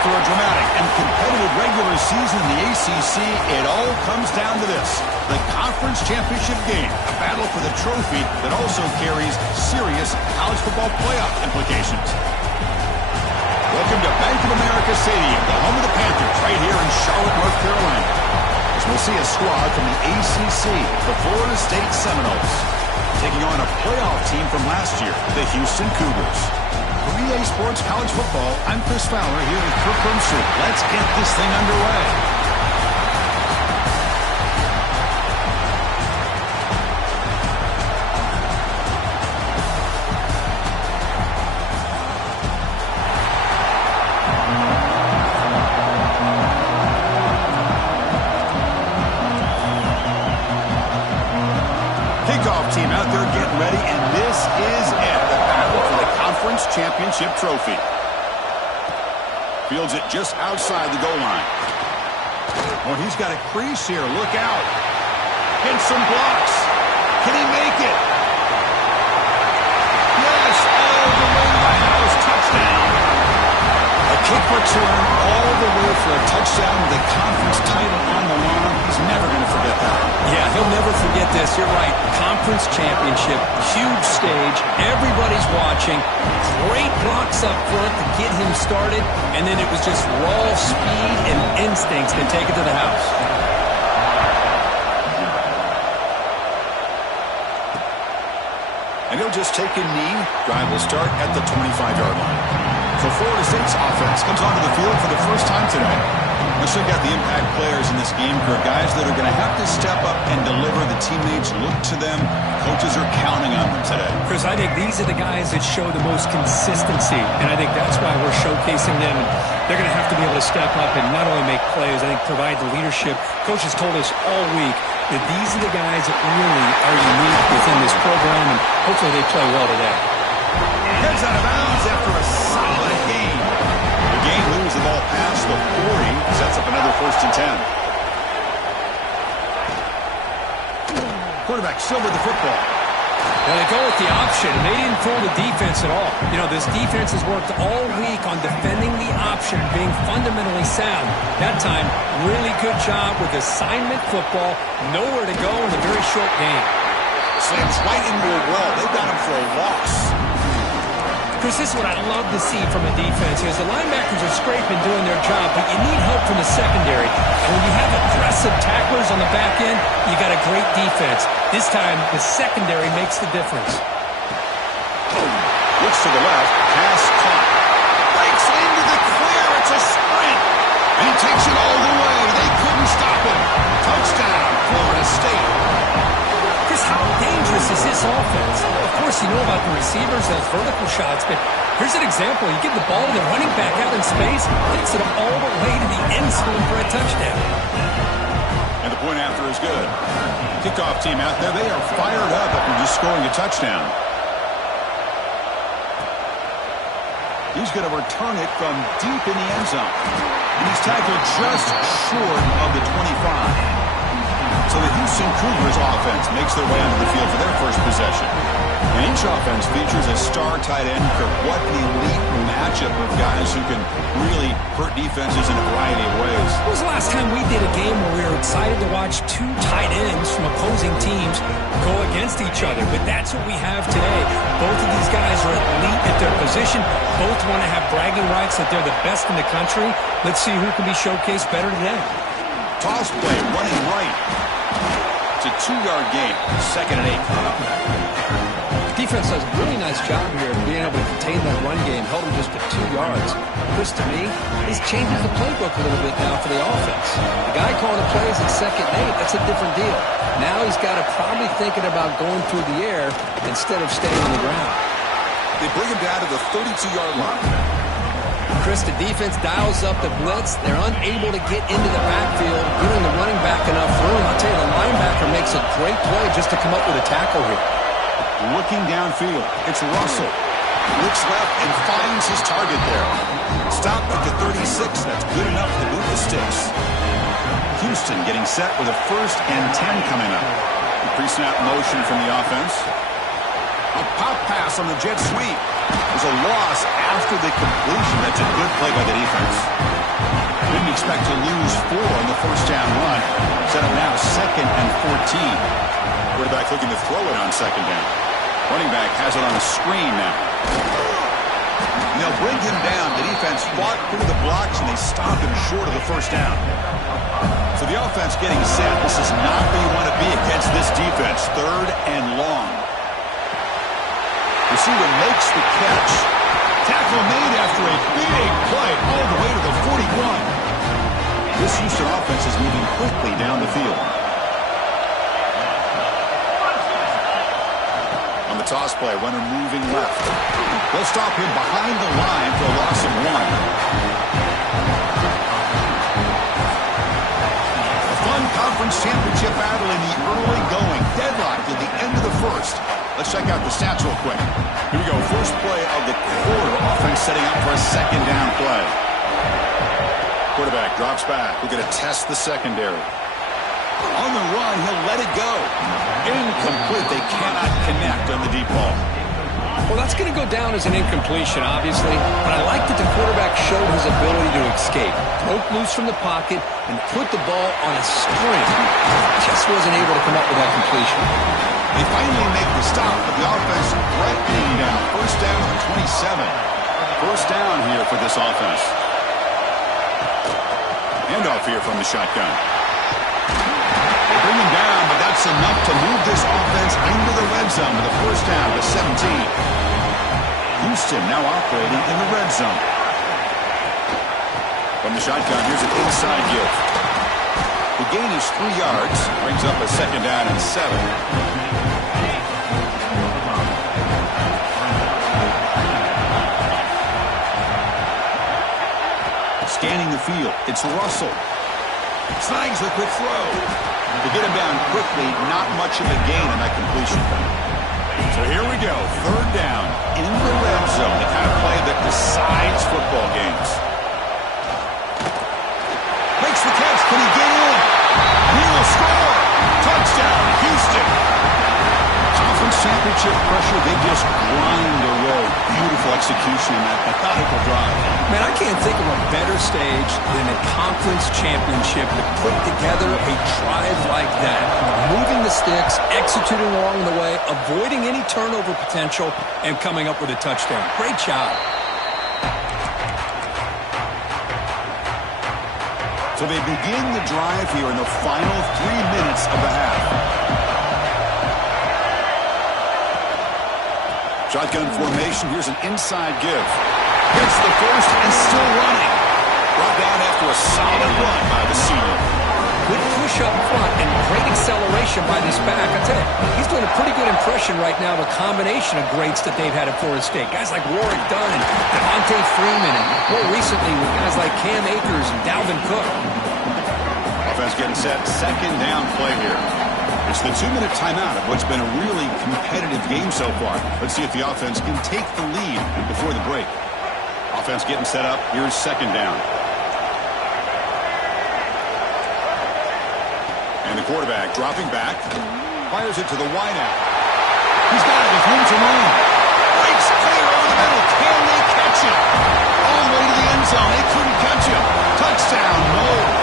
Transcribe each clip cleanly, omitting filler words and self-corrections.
After a dramatic and competitive regular season in the ACC, it all comes down to this: the conference championship game, a battle for the trophy that also carries serious college football playoff implications. Welcome to Bank of America Stadium, the home of the Panthers, right here in Charlotte, North Carolina. As we'll see a squad from the ACC, the Florida State Seminoles, taking on a playoff team from last year, the Houston Cougars. For EA Sports College Football, I'm Chris Fowler here with Kirk Herbstreit. Let's get this thing underway. Kickoff team out there getting ready, and this is it, the battle for the conference championship trophy. Fields it just outside the goal line. Oh, he's got a crease here. Look out. Getting some blocks. Can he make it? Yes. Oh, the wing by House. Touchdown. A kick return all the way for a touchdown with the conference title on the line. He's never going to forget that. Yeah, he'll never forget this. You're right. Conference championship, huge stage. Everybody's watching. Great blocks up front to get him started. And then it was just raw speed and instincts to take it to the house. And he'll just take a knee. Drive will start at the 25-yard line. So Florida State's offense comes onto the field for the first time today. Let's check out the impact players in this game, Kirk. Guys that are going to have to step up and deliver. The teammates look to them. Coaches are counting on them today. Chris, I think these are the guys that show the most consistency, and I think that's why we're showcasing them. And they're going to have to be able to step up and not only make plays, I think provide the leadership. Coach has told us all week that these are the guys that really are unique within this program, and hopefully they play well today. Heads out of bounds after a solid game. The game moves the ball past the 40, sets up another 1st and 10. Quarterback still with the football. Well, they go with the option, and they didn't fool the defense at all. You know, this defense has worked all week on defending the option, being fundamentally sound. That time, really good job with assignment football. Nowhere to go in a very short game. Slams right into a wall. They've got him for a loss. Chris, this is what I love to see from a defense is the linebackers are scraping, doing their job, but you need help from the secondary. And when you have aggressive tacklers on the back end, you got a great defense. This time, the secondary makes the difference. Looks to the left, pass caught. Breaks into the clear, it's a sprint. And he takes it all the way. They couldn't stop him. Touchdown, Florida State. Chris, how dangerous is this offense? Of course, you know about the receivers, those vertical shots, but here's an example. You give the ball to the running back out in space, takes it all the way to the end zone for a touchdown. And the point after is good. Kickoff team out there, they are fired up after just scoring a touchdown. He's going to return it from deep in the end zone. And he's tackled just short of the 25. So the Houston Cougars offense makes their way onto the field for their first possession. And each offense features a star tight end. What an elite matchup of guys who can really hurt defenses in a variety of ways. When was the last time we did a game where we were excited to watch two tight ends from opposing teams go against each other? But that's what we have today. Both of these guys are elite at their position. Both want to have bragging rights that they're the best in the country. Let's see who can be showcased better today. Toss play, running right. It's a 2-yard gain, 2nd and 8. Defense does a really nice job here of being able to contain that run game, held him just to 2 yards. Chris, to me, this changes the playbook a little bit now for the offense. The guy calling the plays at 2nd and 8, that's a different deal. Now he's got to probably thinking about going through the air instead of staying on the ground. They bring him down to the 32-yard line. Chris, the defense dials up the blitz. They're unable to get into the backfield, giving the running back enough room. I'll tell you, the linebacker makes a great play just to come up with a tackle here. Looking downfield, it's Russell. Looks left and finds his target there. Stopped at the 36. That's good enough to move the sticks. Houston getting set with a 1st and 10 coming up. The pre-snap motion from the offense. A pop pass on the jet sweep. There's a loss after the completion. That's a good play by the defense. 2nd and 14. Quarterback looking to throw it on 2nd down. Running back has it on a screen now. And they'll bring him down. The defense fought through the blocks, and they stopped him short of the first down. So the offense getting set. This is not where you want to be against this defense. 3rd and long. Receiver makes the catch. Tackle made after a big play all the way to the 41. This Houston offense is moving quickly down the field. On the toss play, runner moving left. They'll stop him behind the line for a loss of 1. A fun conference championship battle in the early going. Deadlocked at the end of the first. Let's check out the stats real quick. Here we go. First play of the quarter. Offense setting up for a 2nd down play. Quarterback drops back. We're going to test the secondary. On the run, he'll let it go. Incomplete. They cannot connect on the deep ball. Well, that's going to go down as an incompletion, obviously, but I like that the quarterback showed his ability to escape, broke loose from the pocket, and put the ball on a string. Just wasn't able to come up with that completion. They finally make the stop, but the offense threatening down. First down to the 27. First down here for this offense. Handoff here from the shotgun. They bring him down, but that's enough to move this offense into the red zone with a first down to 17. Houston now operating in the red zone. From the shotgun, here's an inside give. The gain is 3 yards. Brings up a 2nd down and 7. Scanning the field. It's Russell. Snags the quick throw. To get him down quickly, not much of a gain on that completion. So here we go. 3rd down in the red zone. The kind of play that decides football games. Makes the catch. Can he get in? He will score. Touchdown, Houston. Conference championship pressure. They just grind away. Beautiful execution in that methodical drive. Man, I can't think of a better stage than a conference championship to put together a drive like that. Moving the sticks, executing along the way, avoiding any turnover potential, and coming up with a touchdown. Great job. So they begin the drive here in the final 3 minutes of the half. Shotgun formation. Here's an inside give. Gets the first and still running. Brought down after a solid run by the senior. Good push up front and great acceleration by this back. I tell you, he's doing a pretty good impression right now of a combination of greats that they've had at Florida State. Guys like Warrick Dunn and Devontae Freeman, and more recently with guys like Cam Akers and Dalvin Cook. Offense getting set. 2nd down play here. It's the 2-minute timeout of what's been a really competitive game so far. Let's see if the offense can take the lead before the break. Offense getting set up. Here's 2nd down. And the quarterback dropping back. Fires it to the wideout. He's got it with room to run. Breaks clear over the middle. Can they catch him? All the way to the end zone. They couldn't catch him. Touchdown, no.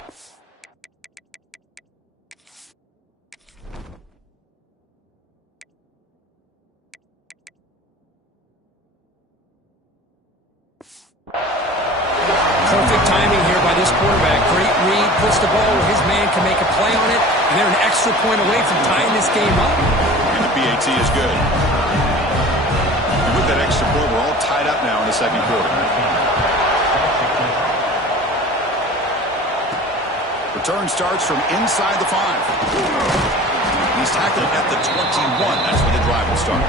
Perfect timing here by this quarterback. Great read, puts the ball where his man can make a play on it, and they're an extra point away from tying this game up. And the PAT is good. And with that extra point, we're all tied up now in the 2nd quarter. Return starts from inside the 5. He's tackled at the 21. That's where the drive will start.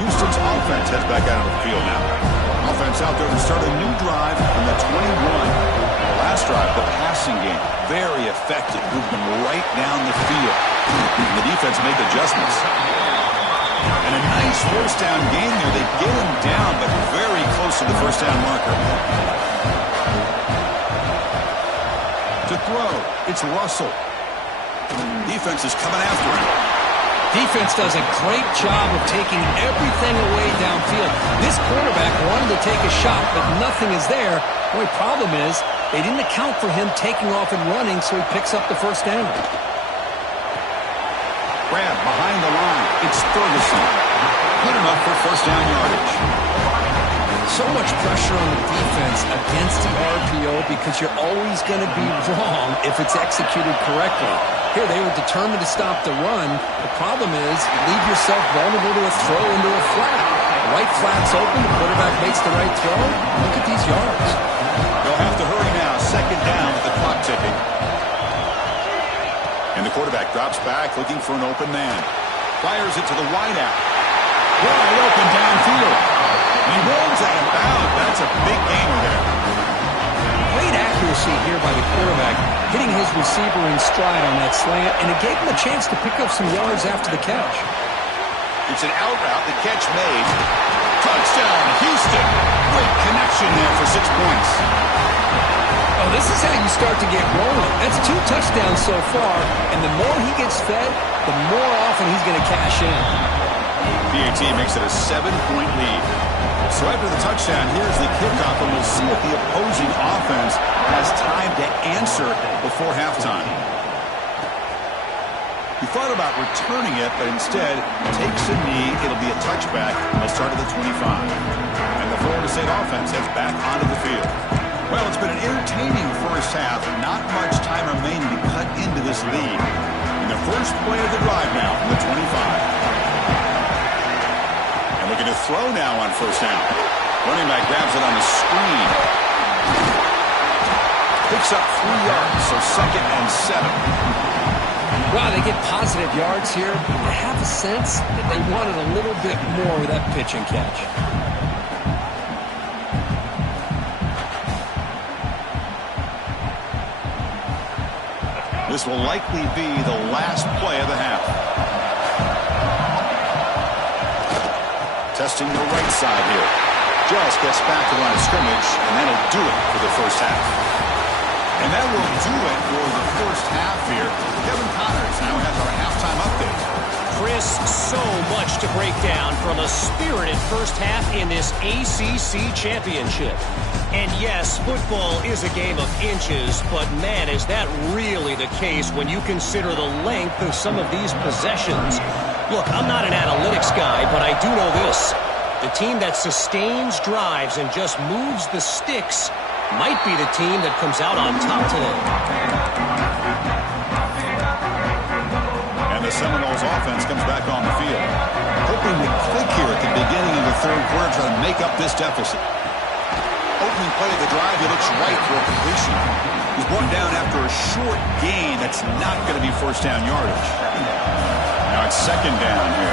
Houston's offense heads back out of the field now. Offense out there to start a new drive from the 21. The last drive, the passing game, very effective. Moved them right down the field. And the defense made adjustments. And a nice first down game there. They get him down, but very close to the first down marker. To throw, it's Russell. Defense is coming after him. Defense does a great job of taking everything away downfield. This quarterback wanted to take a shot, but nothing is there. The only problem is They didn't account for him taking off and running, so he picks up the first down. Grab behind the line. It's Ferguson. Good enough for first down yardage. So much pressure on the defense against the RPO because you're always going to be wrong if it's executed correctly. Here, they were determined to stop the run. The problem is you leave yourself vulnerable to a throw into a flat. The right flat's open. The quarterback makes the right throw. Look at these yards. They'll have to hurry now. Second down with the clock ticking. And the quarterback drops back looking for an open man. Fires it to the wideout. Wide open downfield. He rolls out of bounds. That's a big gainer there. Great accuracy here by the quarterback, hitting his receiver in stride on that slant, and it gave him a chance to pick up some yards after the catch. It's an out route. The catch made. Touchdown, Houston. Great connection there for 6 points. Oh, this is how you start to get rolling. That's 2 touchdowns so far, and the more he gets fed, the more often he's going to cash in. PAT makes it a 7-point lead. So after the touchdown, here's the kickoff, and we'll see if the opposing offense has time to answer before halftime. He thought about returning it, but instead takes a knee. It'll be a touchback. They'll start at the 25. And the Florida State offense heads back onto the field. Well, it's been an entertaining first half. Not much time remaining to cut into this lead. In the first play of the drive now from the 25. And looking to throw now on first down. Running back grabs it on the screen. Picks up 3 yards, so second and 7. Wow, they get positive yards here. I have a sense that they wanted a little bit more with that pitch and catch. This will likely be the last play of the half. Testing the right side here. Just gets back to the line of scrimmage, and that'll do it for the first half. And that will do it for the first half here. Kevin Connors now has our halftime update. Chris, so much to break down from a spirited first half in this ACC championship. And yes, football is a game of inches, but man, is that really the case when you consider the length of some of these possessions. Look, I'm not an analytics guy, but I do know this. The team that sustains drives and just moves the sticks might be the team that comes out on top today. And the Seminoles offense comes back on the field. Hoping to click here at the beginning of the third quarter, trying to make up this deficit. Opening play of the drive, he looks right for a completion. He's brought down after a short gain. That's not going to be first down yardage. Now it's second down here.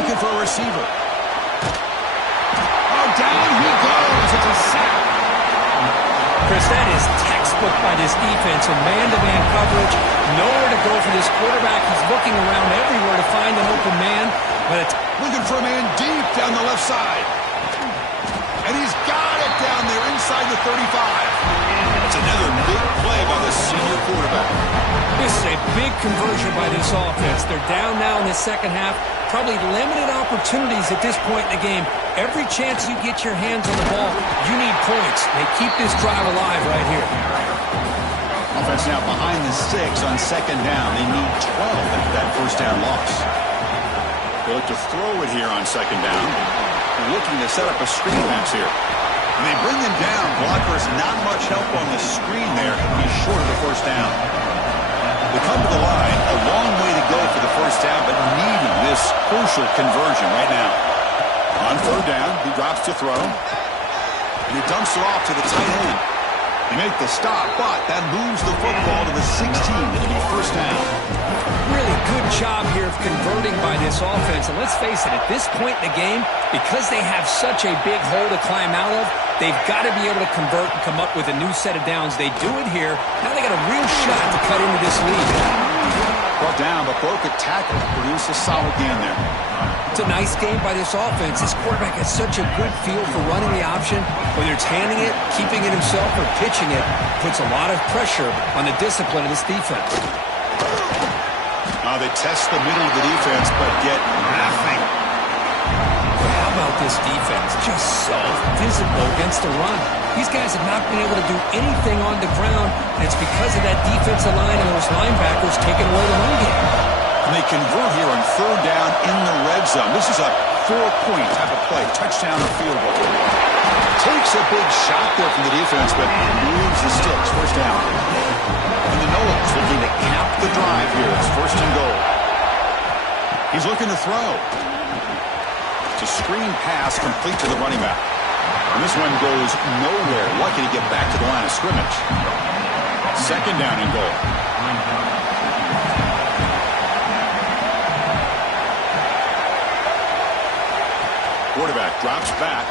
Looking for a receiver. Oh, down he goes. It's a sack. Chris, that is textbook by this defense in man-to-man coverage. Nowhere to go for this quarterback. He's looking around everywhere to find an open man, but it's looking for a man deep down the left side. And he's got it down there inside the 35. That's another big play by the senior quarterback. This is a big conversion by this offense. They're down now in the second half. Probably limited opportunities at this point in the game. Every chance you get your hands on the ball, you need points. They keep this drive alive right here. Offense now behind the 6 on second down. They need 12 after that first down loss. They look to throw it here on second down. They're looking to set up a screen pass here. And they bring him down. Blockers not much help on the screen there. He's short of the first down. They come to the line. A long way to go for the first down, but needing this crucial conversion right now. On third down, he drops to throw. And he dumps it off to the tight end. They make the stop, but that moves the football to the 16. It'll be first down. Really good job here of converting by this offense. And let's face it, at this point in the game, because they have such a big hole to climb out of, they've got to be able to convert and come up with a new set of downs. They do it here. Now they got a real shot to cut into this lead. Brought down, but broke a tackle. Produced a solid gain there. It's a nice game by this offense. This quarterback has such a good feel for running the option. Whether it's handing it, keeping it himself, or pitching it, puts a lot of pressure on the discipline of this defense. They test the middle of the defense, but get nothing. But how about about this defense. Just so physical against the run. These guys have not been able to do anything on the ground, and it's because of that defensive line and those linebackers taking away the run game. And they convert here on third down in the red zone. This is a 4-point type of play, touchdown or field goal. Takes a big shot there from the defense, but moves the sticks. First down. And the Noles looking to cap the drive here. It's first and goal. He's looking to throw. It's a screen pass complete to the running back. And this one goes nowhere. Lucky to get back to the line of scrimmage. Second down and goal. Quarterback drops back.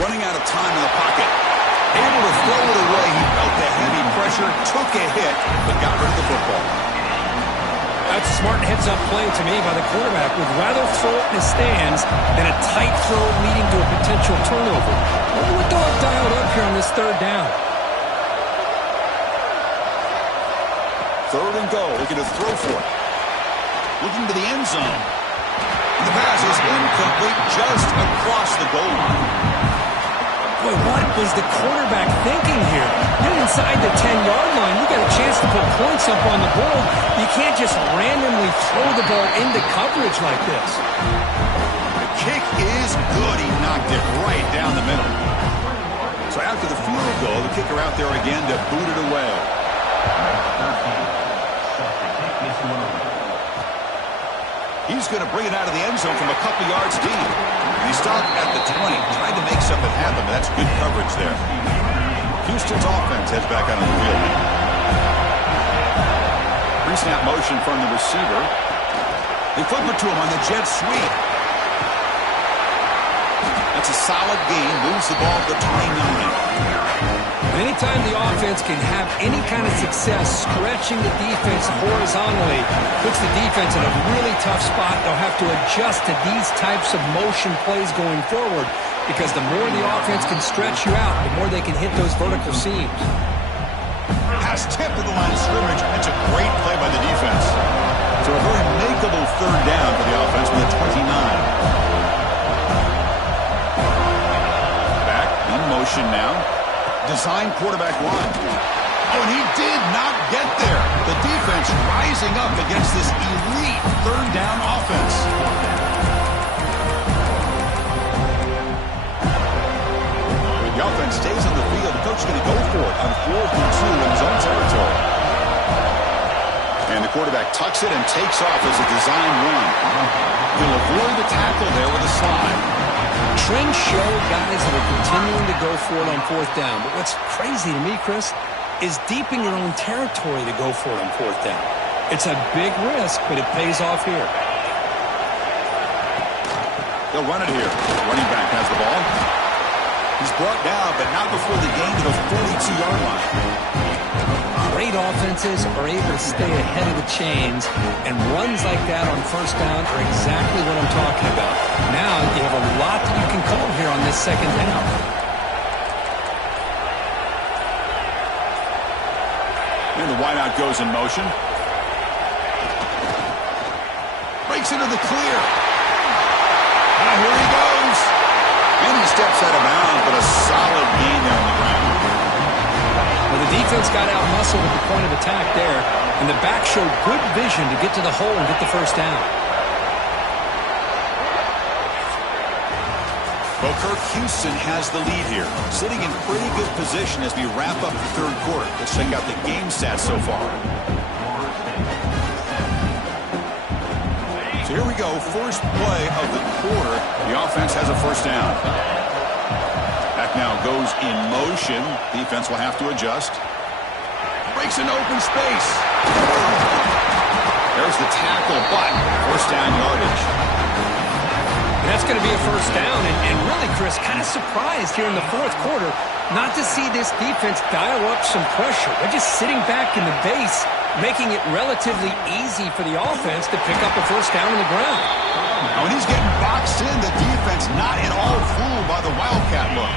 Running out of time in the pocket. Able to throw it away. He felt the heavy pressure, took a hit, but got rid of the football. That's a smart heads-up play to me by the quarterback. Would rather throw it in the stands than a tight throw leading to a potential turnover. Wonder what they'll have dialed up here on this third down. Third and goal. Looking to throw for it. Looking to the end zone. And the pass is incomplete just across the goal line. Boy, what was the quarterback thinking here? You're inside the 10-yard line. You got a chance to put points up on the board. You can't just randomly throw the ball into coverage like this. The kick is good. He knocked it right down the middle. So after the field goal, the kicker out there again to boot it away. He's going to bring it out of the end zone from a couple yards deep. He stopped at the 20, tried to make something happen, but that's good coverage there. Houston's offense heads back out on the field. Pre-snap motion from the receiver. They flip it to him on the jet sweep. That's a solid gain. Moves the ball to the 29. Anytime the offense can have any kind of success stretching the defense horizontally, puts the defense in a really tough spot. They'll have to adjust to these types of motion plays going forward because the more the offense can stretch you out, the more they can hit those vertical seams. Pass tipped to the line of scrimmage. That's a great play by the defense. So a very makeable third down for the offense with a 29. Back in motion now. Design quarterback one. Oh, and he did not get there. The defense rising up against this elite third down offense. The offense stays on the field. The coach is going to go for it on 4th and 2 in his own territory. And the quarterback tucks it and takes off as a design run. He'll avoid the tackle there with a slide. Trends show guys that are continuing to go for it on 4th down. But what's crazy to me, Chris, is deep in your own territory to go for it on 4th down. It's a big risk, but it pays off here. They'll run it here. Running back has the ball. He's brought down, but not before the gain to the 42-yard line. Great offenses are able to stay ahead of the chains, and runs like that on 1st down are exactly what I'm talking about. Now you have a lot that you can call here on this 2nd down. And the wideout goes in motion. Breaks into the clear. Now here he goes. And he steps out of bounds, but a solid gain there on the ground. Well, the defense got out-muscled at the point of attack there, and the back showed good vision to get to the hole and get the 1st down. Well, Kirk, Houston has the lead here, sitting in pretty good position as we wrap up the 3rd quarter. Let's check out the game stats so far. So here we go, first play of the quarter. The offense has a 1st down. Back now goes in motion. Defense will have to adjust. Breaks an open space. There's the tackle, but 1st down yardage. And that's going to be a 1st down. And really, Chris, kind of surprised here in the 4th quarter not to see this defense dial up some pressure. They're just sitting back in the base, making it relatively easy for the offense to pick up a 1st down on the ground. Now, when he's getting boxed in, the defense not at all fooled by the Wildcat look.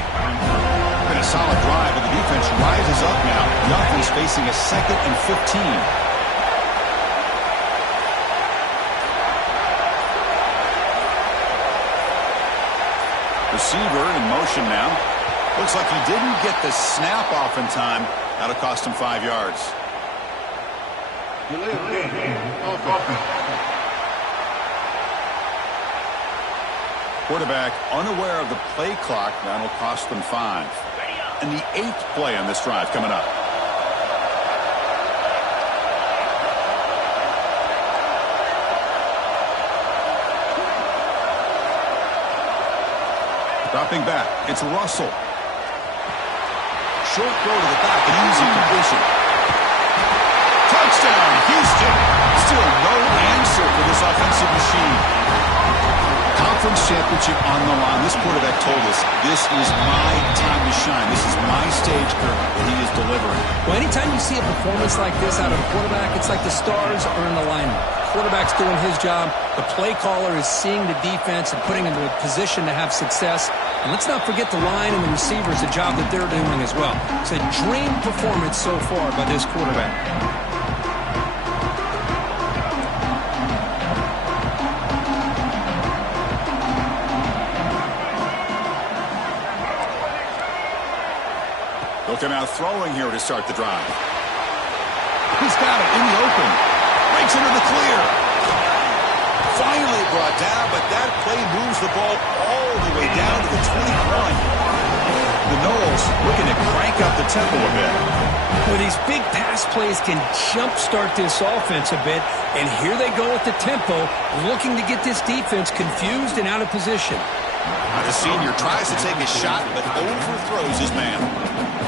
Been a solid drive, but the defense rises up now. The offense facing a 2nd and 15. Receiver in motion now. Looks like he didn't get the snap off in time. That'll cost him 5 yards. Quarterback unaware of the play clock. That'll cost them 5. And the 8th play on this drive coming up. Dropping back. It's Russell. Short throw to the back. An easy completion. Touchdown, Houston. Still no answer for this offensive machine. Conference championship on the line. This quarterback told us, this is my time to shine. This is my stage, Kirk, and he is delivering. Well, anytime you see a performance like this out of a quarterback, it's like the stars are in alignment. Quarterback's doing his job. The play caller is seeing the defense and putting him in a position to have success. And let's not forget the line and the receivers, the job that they're doing as well. It's a dream performance so far by this quarterback. Looking out throwing here to start the drive. He's got it in the open. Breaks into the clear. Finally brought down, but that play moves the ball all the way down to the 21. The Noles looking to crank up the tempo a bit. Well, these big pass plays can jumpstart this offense a bit, and here they go with the tempo, looking to get this defense confused and out of position. The senior tries to take a shot, but overthrows his man.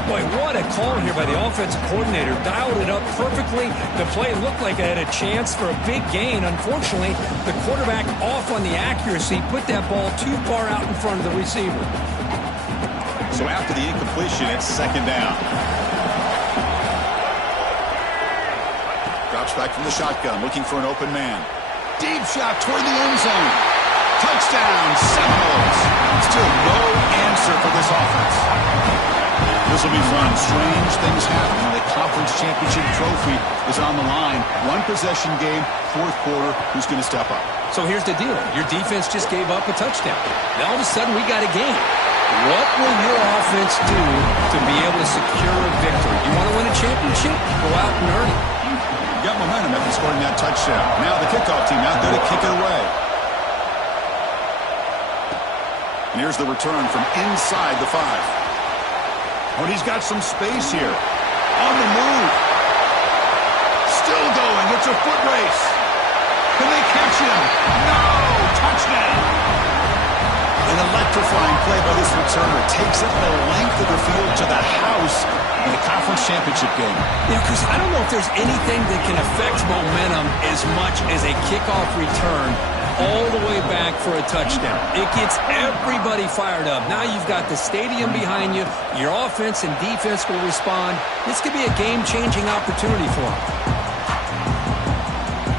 Boy, what a call here by the offensive coordinator. Dialed it up perfectly. The play looked like it had a chance for a big gain. Unfortunately, the quarterback off on the accuracy, put that ball too far out in front of the receiver. So after the incompletion, it's second down. Drops back from the shotgun, looking for an open man. Deep shot toward the end zone. Touchdown, Seminoles. Still no answer for this offense. This will be fun. Strange things happen. The conference championship trophy is on the line. One possession game, fourth quarter. Who's going to step up? So here's the deal. Your defense just gave up a touchdown. Now all of a sudden we got a game. What will your offense do to be able to secure a victory? You want to win a championship? Go out and earn it. Got momentum after scoring that touchdown. Now the kickoff team out there to kick it away. And here's the return from inside the 5. Oh, and he's got some space here. On the move. Still going. It's a foot race. Can they catch him? No! Touchdown! An electrifying play by this returner. Takes it the length of the field to the house in the conference championship game. Yeah, Chris, I don't know if there's anything that can affect momentum as much as a kickoff return all the way back for a touchdown. It gets everybody fired up. Now you've got the stadium behind you. Your offense and defense will respond. This could be a game-changing opportunity for them.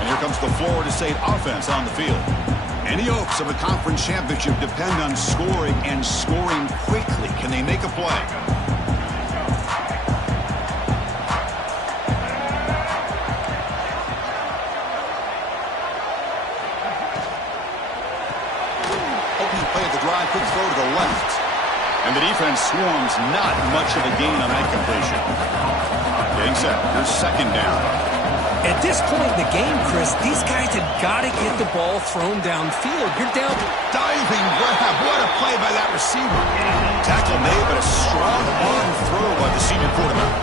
And here comes the Florida State offense on the field. Any hopes of a conference championship depend on scoring and scoring quickly. Can they make a play? Quick throw to the left. And the defense swarms, not much of a gain on that completion. Getting set. Here's second down. At this point in the game, Chris, these guys have got to get the ball thrown downfield. You're down. Diving grab. What a play by that receiver. Tackle made, but a strong arm throw by the senior quarterback.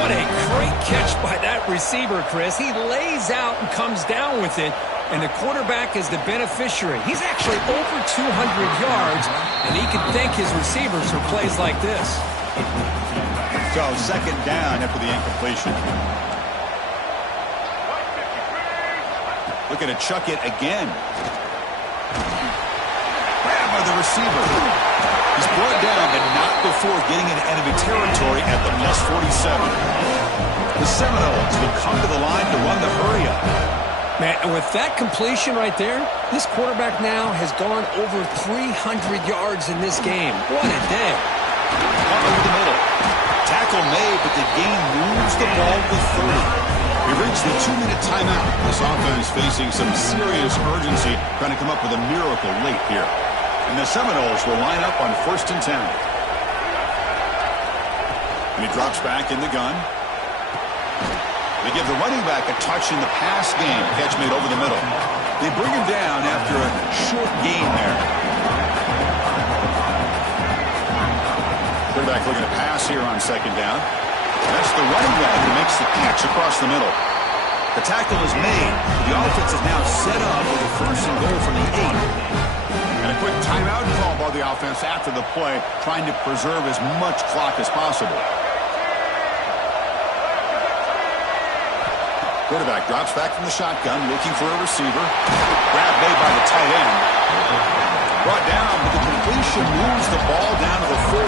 What a great catch by that receiver, Chris. He lays out and comes down with it. And the quarterback is the beneficiary. He's actually over 200 yards, and he can thank his receivers for plays like this. So second down after the incompletion. Looking to chuck it again. Grab by the receiver. He's brought down, but not before getting into enemy territory at the +47. The Seminoles will come to the line to run the hurry-up. Man, and with that completion right there, this quarterback now has gone over 300 yards in this game. What a day. Over the middle. Tackle made, but the gain moves the ball to 30. We reached the 2-minute timeout. This offense facing some serious urgency, trying to come up with a miracle late here. And the Seminoles will line up on 1st and 10. And he drops back in the gun. They give the running back a touch in the pass game. Catch made over the middle. They bring him down after a short gain there. Quarterback looking to pass here on 2nd down. That's the running back who makes the catch across the middle. The tackle is made. The offense is now set up with a 1st and goal from the 8. And a quick timeout call by the offense after the play, trying to preserve as much clock as possible. Quarterback drops back from the shotgun, looking for a receiver. Grab made by the tight end. Brought down, but the completion moves the ball down to the 4.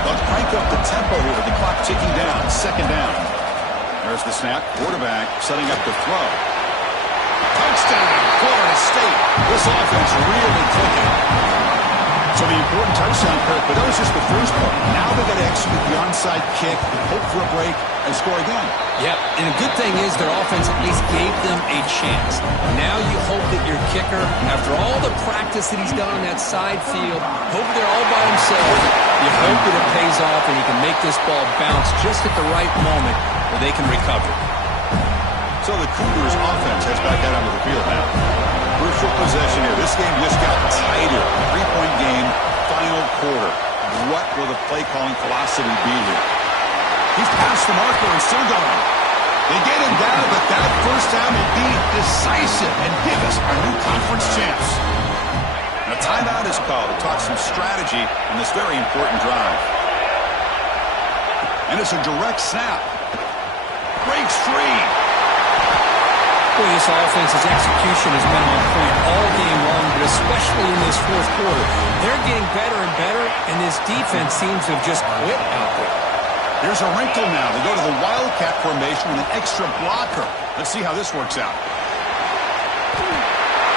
They'll crank up the tempo here with the clock ticking down. 2nd down. There's the snap. Quarterback setting up to throw. Touchdown, Florida State. This offense really clicking. So the important touchdown, Kirk, but that was just the first one. Now they've got to execute the onside kick, hope for a break, and score again. Yep, and a good thing is their offense at least gave them a chance. Now you hope that your kicker, after all the practice that he's done on that side field, hope they're all by himself. You hope that it pays off and he can make this ball bounce just at the right moment where they can recover. So the Cougars offense heads back out onto the field now. Crucial possession here. This game just got tighter. 3-point game, final quarter. What will the play calling philosophy be here? He's past the marker and still going. They get him down, but that first down will be decisive and give us our new conference champs. And a timeout is called to talk some strategy in this very important drive. And it's a direct snap. Breaks free. Boy, this offense's execution has been on point all game long, but especially in this 4th quarter. They're getting better and better, and this defense seems to have just quit out there. There's a wrinkle now. They go to the Wildcat formation with an extra blocker. Let's see how this works out.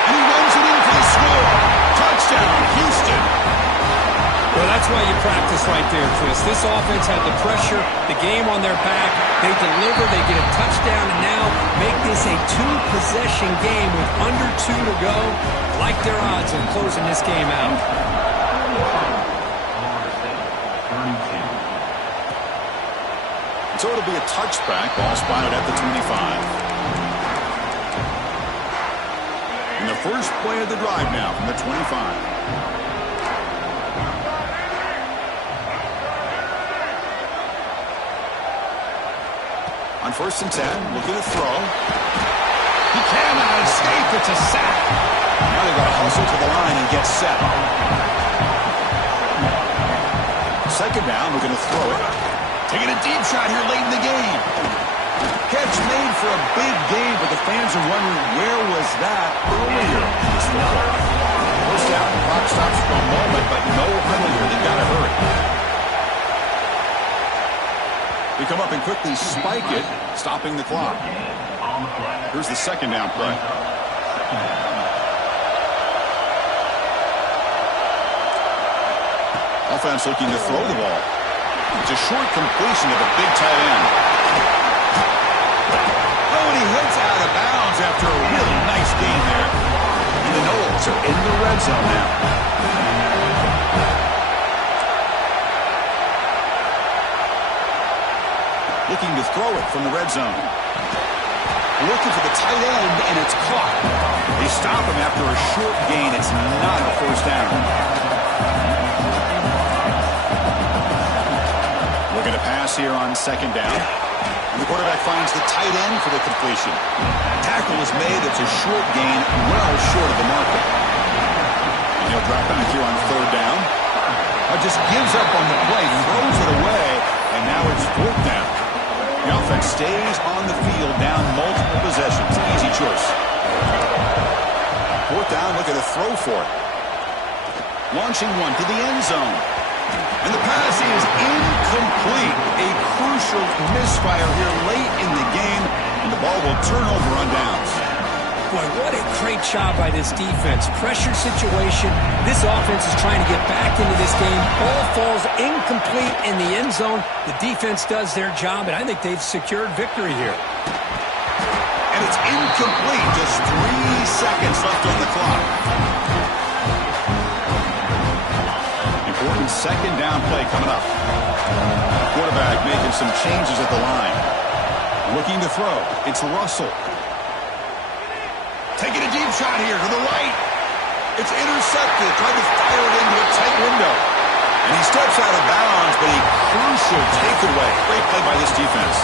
And he runs it in for the score. Touchdown, Houston. Well, that's why you practice right there, Chris. This offense had the pressure, the game on their back. They deliver, they get a touchdown, and now make this a 2-possession game with under 2 to go. Like their odds of closing this game out. So it'll be a touchback. Ball spotted at the 25. And the first play of the drive now from the 25. On 1st and 10, looking to throw. He cannot escape. It's a sack. Now they've got to hustle to the line and get set. 2nd down, looking to throw it. Taking a deep shot here late in the game. Catch made for a big game, but the fans are wondering where was that earlier in this football. First down, the clock stops for a moment, but no huddle here. They've got to hurry. We come up and quickly spike it, stopping the clock. Here's the 2nd down play. Offense looking to throw the ball. It's a short completion to the big tight end. Oh, and he hits out of bounds after a really nice gain there. And the Noles are in the red zone now. Looking to throw it from the red zone. Looking for the tight end, and it's caught. They stop him after a short gain. It's not a 1st down. Looking to pass here on 2nd down. And the quarterback finds the tight end for the completion. Tackle is made. It's a short gain, well short of the marker. And he'll drop back here on 3rd down. Just gives up on the play, throws it away, and now it's 4th down. The offense stays on the field down multiple possessions. Easy choice. 4th down, looking to throw for it. Launching one to the end zone. And the pass is incomplete. A crucial misfire here late in the game, and the ball will turn over on downs. Boy, what a great job by this defense. Pressure situation. This offense is trying to get back into this game. Ball falls incomplete in the end zone. The defense does their job, and I think they've secured victory here. And it's incomplete. Just 3 seconds left on the clock. second down play coming up. Quarterback making some changes at the line. Looking to throw. It's Russell. Taking a deep shot here to the right. It's intercepted. Trying to fire it into a tight window. And he steps out of bounds, but a crucial takeaway. Great play by this defense.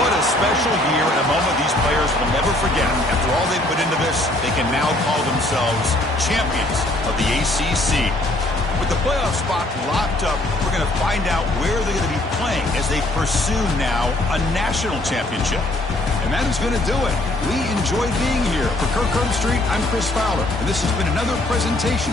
What a special year and a moment these players will never forget. After all they've put into this, they can now call themselves champions of the ACC. With the playoff spot locked up, we're going to find out where they're going to be playing as they pursue now a national championship. And that is going to do it. We enjoyed being here. For Kirk Herbstreit, I'm Chris Fowler, and this has been another presentation